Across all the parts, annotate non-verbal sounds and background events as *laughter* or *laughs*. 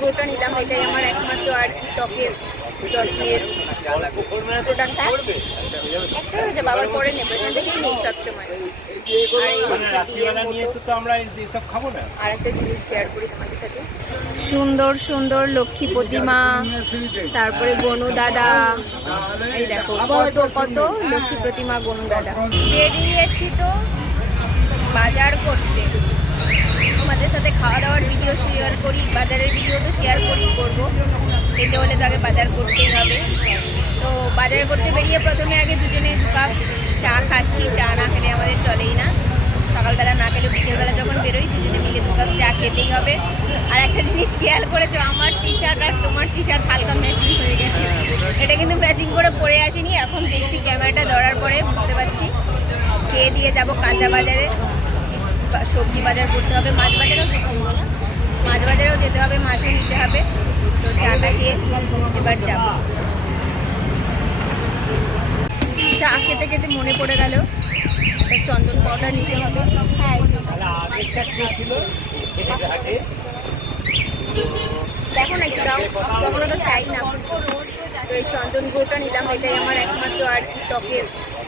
গুঁড়োটা নিলাম এটাই আমার একমাত্র আর কি ত্বকের যত্নের প্রোডাক্ট একটা হয়ে যাবে আবার পরে নেব এখান থেকেই নেই সবসময়। আর এই মানে আর একটা জিনিস শেয়ার করি তোমাদের সাথে। সুন্দর সুন্দর লক্ষ্মী প্রতিমা তারপরে গনু দাদা। এই দেখো কত কত লক্ষ্মী প্রতিমা গনু দাদা। বেরিয়েছি তো বাজার করতে তোমাদের সাথে খাওয়া দাওয়ার ভিডিও শেয়ার করি, বাজারের ভিডিও তো শেয়ার করি করব। খেতে হলে তো আগে বাজার করতেই হবে। তো বাজার করতে বেরিয়ে প্রথমে আগে দুজনে দু কাপ চা খাচ্ছি। চা না খেলে আমাদের চলেই না। সকালবেলা না খেলে বিকেলবেলা যখন বেরোই, দুজনে মিলে দু কাপ চা খেতেই হবে। আর একটা জিনিস খেয়াল করেছ, আমার টি শার্ট আর তোমার টি শার্ট হালকা ম্যাচিং হয়ে গেছে। এটা কিন্তু ম্যাচিং করে পরে আসিনি, এখন দেখছি ক্যামেরাটা ধরার পরে বুঝতে পারছি। খেয়ে দিয়ে যাব কাঁচা বাজারে। সবজি বাজার করতে হবে, মাছ বাজারেও হবে না মাছ বাজারেও যেতে হবে মাছও নিতে হবে। তো চাটা খেয়ে এবার যাব। চা খেতে খেতে মনে পড়ে গেল। চন্দন পাউডার নিতে হবে। হ্যাঁ দেখো না একটু দাও। কখনো তো চাই না। তো এই চন্দন গুঁড়োটা নিলাম এটাই আমার একমাত্র আর কি ত্বকের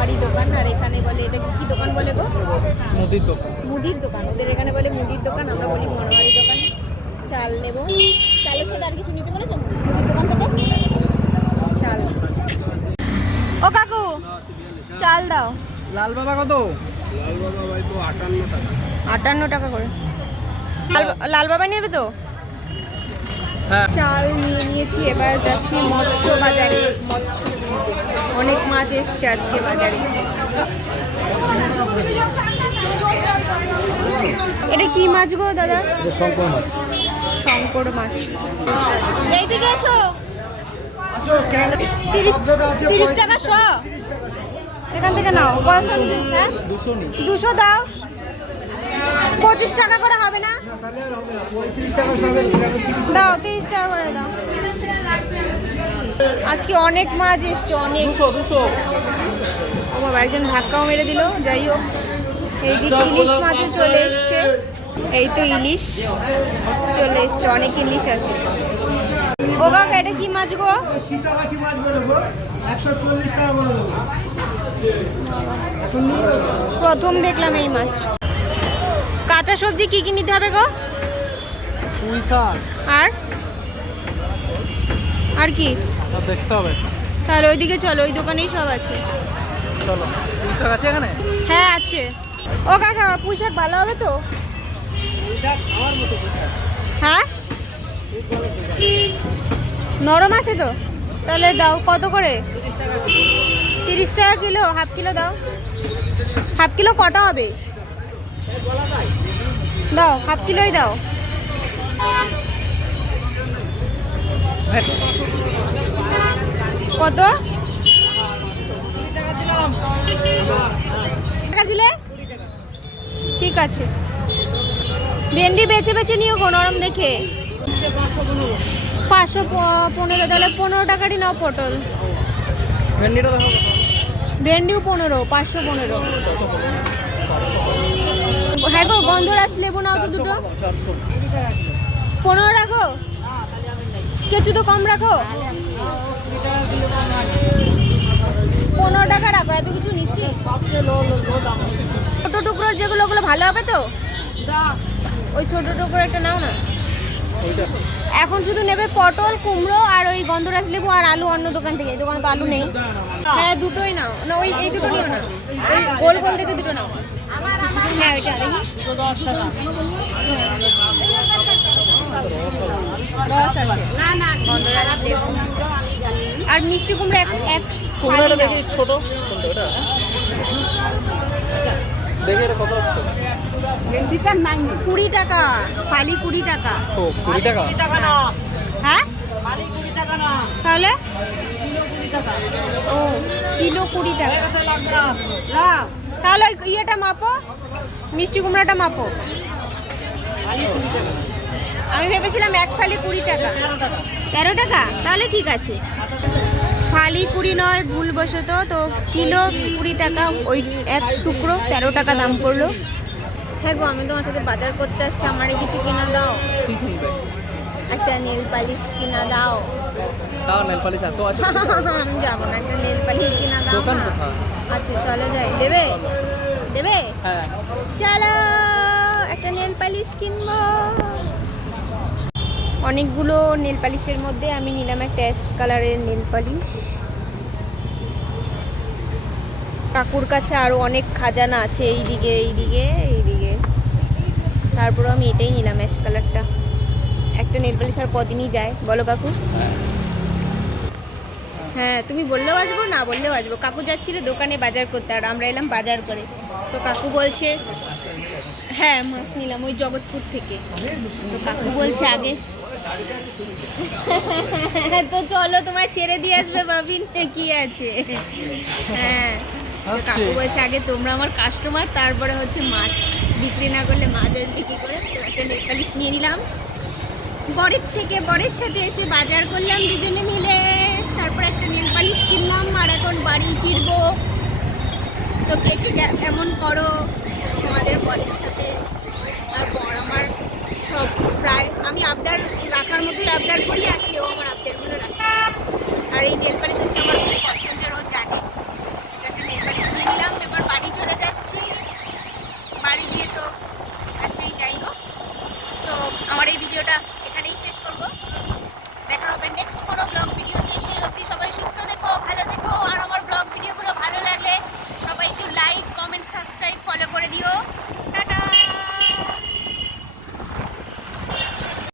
কত দোকান আর এখানে বলে এটা কি দোকান বলে গো? নদীর তো মুদির দোকান ওদের এখানে বলে মুদির দোকান আমরা বলি মনোহারি দোকান। চাল নেব। চালের সাথে আর কিছু নিতে বলেছ? মুদির দোকান থেকে? চাল। ও কাকু চাল দাও। লাল বাবা কত? আটান্ন টাকা করে। লাল- লাল বাবা নেবে তো? হ্যাঁ। চাল নিয়ে নিয়েছি এবার যাচ্ছি মৎস্য বাজারে। মৎস্য অনেক মাছ এসছে আজকে বাজারে। এটা কি মাছ গো দাদা? শঙ্কর মাছ। শঙ্কর মাছ। এইদিকে এসো। তিরিশ টাকা শ। এখান থেকে নাও। হ্যাঁ? দুশো দাও। পঁচিশ টাকা করে হবে না? দাও তিরিশ টাকা করে দাও। আজকে অনেক মাছ এসছে অনেক। দুশো দুশো। আমার একজন ধাক্কাও মেরে দিল। যাই হোক এই দিক ইলিশ মাছও চলে এসছে। এই তো ইলিশ চলে এসছে অনেক ইলিশ আছে। ও কাকা এটা কি মাছ গো? সীতাকাঠি মাছ বলে গো। একশো চল্লিশ টাকা করে দেবো। প্রথম দেখলাম এই মাছ। কাঁচা সবজি কি কি নিতে হবে গো? আর? আর কি? দেখতে হবে। তাহলে ওইদিকে চলো ওই দোকানেই সব আছে। চলো। পুঁই শাক আছে এখানে? হ্যাঁ আছে। ও কাকা পুঁই শাক ভালো হবে তো? হ্যাঁ? নরম আছে তো? তাহলে দাও কত করে? তিরিশ টাকা কিলো হাফ কিলো দাও। হাফ কিলো কটা হবে? দাও হাফ কিলোই দাও। কত? টাকা দিলে? ঠিক আছে। ভেন্ডি বেছে বেছে নিও নরম দেখে। পাঁচশো পনেরো তাহলে পনেরো টাকারই নাও পটল। ভেন্ডিটা ভেন্ডিও পনেরো পাঁচশো পনেরো। হ্যাঁ গো গন্ধরাজ লেবু নাও তো দুটো। পনেরো রাখো? কেঁচু তো কম রাখো? পনেরো টাকা রাখো এত কিছু নিচ্ছি? ছোট টুকরোর যেগুলো ওগুলো ভালো হবে তো? ওই ছোট টুকরো একটা নাও না। এখন শুধু নেবে পটল কুমড়ো আর ওই গন্ধরাজ লেবু আর আলু অন্য দোকান থেকে। এই দোকানে তো আলু নেই। হ্যাঁ দুটোই নাও। না ওই এই দুটো নিও না। ওই গোল গোল থেকে দুটো নাও। হ্যাঁ ওইটা দেখি রস আছে আর মিষ্টি কুমড়ো এক এক কুমড়োটা দেখি ছোট। ওটা দেখি এটা কত হচ্ছে? কুড়ি টাকা ফালি কুড়ি টাকা। ও কুড়ি টাকা? হ্যাঁ? ও কিলো কুড়ি টাকা। তাহলে ইয়েটা মাপো। মিষ্টি কুমড়াটা মাপো। আমি ভেবেছিলাম এক ফালি কুড়ি টাকা। তেরো টাকা? তাহলে ঠিক আছে। ফালি কুড়ি নয় ভুলবশত তো কিলো কুড়ি টাকা ওই এক টুকরো তেরো টাকা দাম পড়ল। হ্যাঁ গো আমি তোমার সাথে বাজার করতে আসছি আমারে কিছু কিনা দাও। একটা নেল পালিশ কিনা দাও। তাও নেল পালিশ এত আছে। *laughs* আমি যাব না একটা নেল পালিশ কিনা দাও দোকান না। কোথায়? আচ্ছা চলো যাই। দেবে? দেবে? হ্যাঁ। চলো একটা নেল পালিশ কিনবো। অনেকগুলো নেল পালিশের মধ্যে আমি নিলাম একটা অ্যাশ কালারের নেল পালিশ। কাকুর কাছে আরও অনেক খাজানা আছে এই দিকে এই দিকে এই দিকে তারপর আমি এটাই নিলাম অ্যাশ কালারটা। একটা নেল পালিশ আর কদিনই যায় বলো কাকু? হ্যাঁ তুমি বললেও আসব না বললেও আসব। কাকু যাচ্ছিল দোকানে বাজার করতে আর আমরা এলাম বাজার করে। তো কাকু বলছে হ্যাঁ মাছ নিলাম ওই জগৎপুর থেকে। তো কাকু বলছে আগে। তো চলো তোমায় ছেড়ে দিয়ে আসবে বাবিন কি আছে? হ্যাঁ তো কাকু বলছে আগে তোমরা আমার কাস্টমার তারপরে হচ্ছে মাছ বিক্রি না করলে মাছ আসবে কি করে? তো একটা নেপালিশ নিয়ে নিলাম। বরের থেকে বরের সাথে এসে বাজার করলাম দুজনে মিলে। তারপর একটা নেল পালিশ কিনলাম, আর এখন বাড়ি ফিরবো। তো কে কে এমন করো, তোমাদের বরের সাথে। আর বর আমার সব প্রায় আমি আবদার রাখার মতোই আবদার করি আর সেও আমার